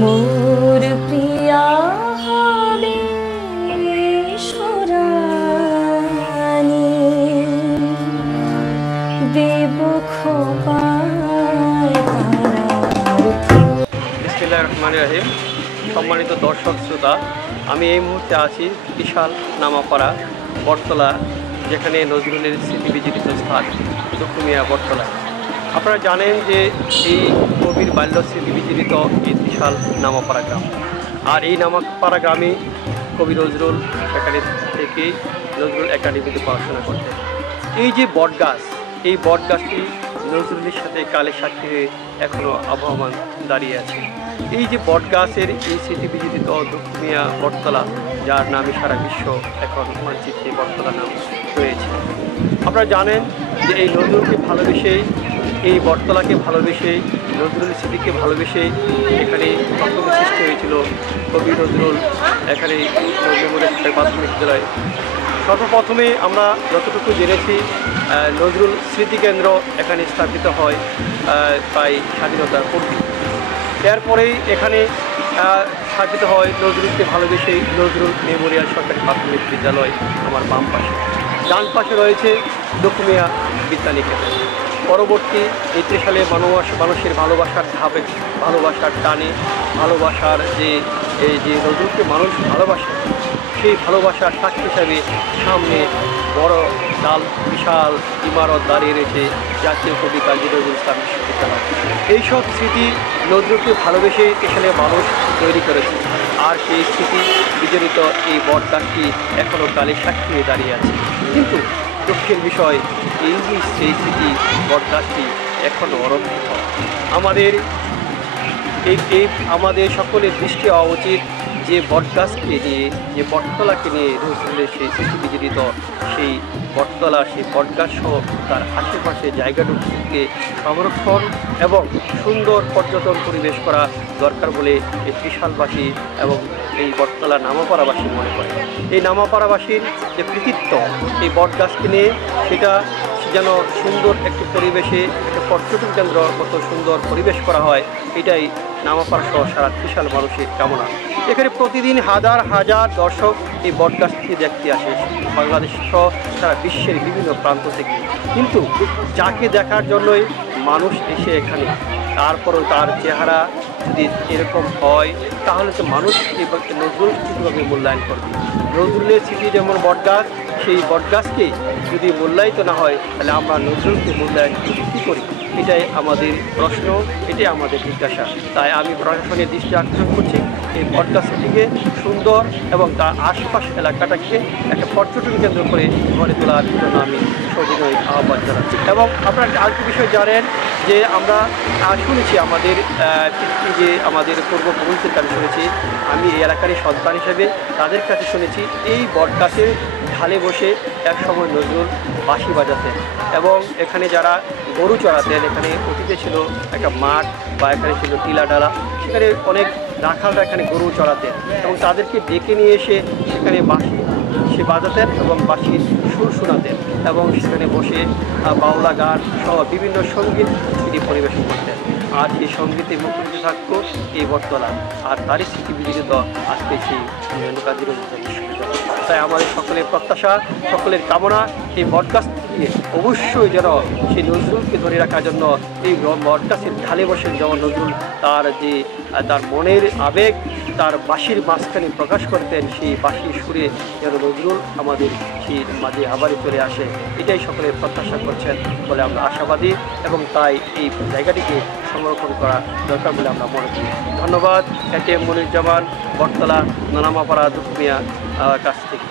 মোর প্রিয়া হবে সোরানি দেব খোপায় বিসমিল্লাহির রহমানির রহিম। সম্মানিত দর্শক শ্রোতা, আমি এই মুহূর্তে আছি বিশাল নামাপাড়া বটতলা, যেখানে নজরুলের স্মৃতি বিজড়িত স্থান দুখুমিয়া বটতলা। আপনারা জানেন যে এই কবির বাল্য স্মৃতি বিজড়িত এই বিশাল নামাপাড়া গ্রাম, আর এই নামাপাড়া গ্রামে কবি নজরুল সেখানে থেকে নজরুল একাডেমিতে পড়াশোনা করতেন। এই যে বটগাছ, এই বটগাছটি নজরুলের সাথে কালে সাক্ষী হয়ে এখনও আবহমান দাঁড়িয়ে আছে। এই যে বটগাছের এই স্মৃতি বিজড়িত দুখুমিয়া বটতলা, যার নামে সারা বিশ্ব এখন মানচিত্রে বটতলা নাম রয়েছে। আপনারা জানেন যে এই নজরুলকে ভালোবেসেই, এই বটতলাকে ভালোবেসেই, নজরুলের স্মৃতিকে ভালোবেসেই এখানে প্রথম সৃষ্টি হয়েছিল কবি নজরুল এখানে মেমোরিয়াল প্রাথমিক বিদ্যালয়। সর্বপ্রথমে আমরা যতটুকু জেনেছি, নজরুল স্মৃতিকেন্দ্র এখানে স্থাপিত হয় প্রায় স্বাধীনতার পূর্বে। এরপরেই এখানে স্থাপিত হয় নজরুলকে ভালোবেসেই নজরুল মেমোরিয়াল সরকারি প্রাথমিক বিদ্যালয়। আমার বাম পাশে, ডান পাশে রয়েছে দুখুমিয়া বিদ্যানিকেতন। পরবর্তী ৩০ সালে মানুষের ভালোবাসার ধাপে, ভালোবাসার টানে, ভালোবাসার যে নজরুলকে মানুষ ভালোবাসে, সেই ভালোবাসার সাক্ষী হিসাবে সামনে বড় ডাল বিশাল ইমারত দাঁড়িয়ে রয়েছে জাতীয় কবি কাজী নজরুল ইসলাম বিশ্ববিদ্যালয়। এইসব স্মৃতি নজরুলকে ভালোবেসে এখানে মানুষ তৈরি করেছে, আর সেই স্মৃতি বিজড়িত এই বটগাছটি এখনও কালে সাক্ষী হয়ে দাঁড়িয়ে আছে। কিন্তু দুঃখের বিষয়, এই সেই স্মৃতি বটগাছটি এখনও অরক্ষিত। আমাদের সকলের দৃষ্টি হওয়া উচিত যে বটগাছকে নিয়ে, যে বটতলাকে নিয়ে নজরুলের সেই স্মৃতি বিজড়িত সেই বটতলা, সেই বটগাছ সহ তার আশেপাশে জায়গাটুকুকে সংরক্ষণ এবং সুন্দর পর্যটন পরিবেশ করা দরকার বলে এই ত্রিশালবাসী এবং এই বটতলা নামাপাড়াবাসী মনে করে। এই নামাপাড়াবাসীর যে কৃতিত্ব এই বটগাছকে নিয়ে, সেটা যেন সুন্দর একটি পরিবেশে একটা পর্যটন কেন্দ্র মতো সুন্দর পরিবেশ করা হয়, এটাই নামাপাড়া সহ সারা ত্রিশাল মানুষের কামনা। এখানে প্রতিদিন হাজার হাজার দর্শক এই বটগাছটি দেখতে আসে বাংলাদেশ সহ সারা বিশ্বের বিভিন্ন প্রান্ত থেকে। কিন্তু যাকে দেখার জন্যই মানুষ এসে এখানে, তারপরও তার চেহারা যদি এরকম হয়, তাহলে তো মানুষ নজরুল কীভাবে মূল্যায়ন করবে? নজরুলের স্মৃতি যেমন বটগাছ, সেই বটগাছকে যদি মূল্যায়িত না হয়, তাহলে আমরা নজরুলকে মূল্যায়ন কী করি? এটাই আমাদের প্রশ্ন, এটাই আমাদের জিজ্ঞাসা। তাই আমি প্রশাসনের দৃষ্টি আকর্ষণ করছি, এই বটগাছটিকে সুন্দর এবং তার আশপাশ এলাকাটাকে একটা পর্যটন কেন্দ্র করে গড়ে তোলার জন্য আমি সবিনয় আহ্বান জানাচ্ছি। এবং আপনারা আরেকটি বিষয় জানেন যে আমরা শুনেছি আমাদের পূর্বপুরুষদের কাছে শুনেছি, আমি এই এলাকারই সন্তান হিসেবে তাদের কাছে শুনেছি, এই বটগাছের ঢালে বসে এক সময় নজরুল বাঁশি বাজাতেন এবং এখানে যারা গরু চড়াতেন, এখানে অতীতে ছিল একটা মাঠ বা এখানে ছিল টিলা ডালা, সেখানে অনেক রাখালরা এখানে গরু চড়াতেন এবং তাদেরকে ডেকে নিয়ে এসে সেখানে বাঁশি বাজাতেন এবং বাঁশির সুর শোনাতেন এবং সেখানে বসে বাউলা গান সহ বিভিন্ন সঙ্গীত তিনি পরিবেশন করতেন। আর সেই সঙ্গীতে মুখরিত থাকতো এই বটতলা, আর তারই স্মৃতি বিজড়িত আজকে সেই কাজী নজরুল বিশ্ববিদ্যালয়। তাই আমাদের সকলের প্রত্যাশা, সকলের কামনা, এই বটগাছ থেকে অবশ্যই যেন সেই নজরুলকে ধরে রাখার জন্য এই বটগাছের ঢালে বসে যেমন নজরুল তার মনের আবেগ তার বাঁশির মাঝখানে প্রকাশ করতেন, সেই বাঁশির সুরে যেন নজরুল আমাদের সেই মাঝে আবারই চলে আসে, এটাই সকলের প্রত্যাশা করছেন বলে আমরা আশাবাদী, এবং তাই এই জায়গাটিকে সংরক্ষণ করা দরকার বলে আমরা মনে করি। ধন্যবাদ। এটিএম মনিরুজ্জামান, বটতলা, নামাপাড়া, দুখুমিয়া কাছ থেকে।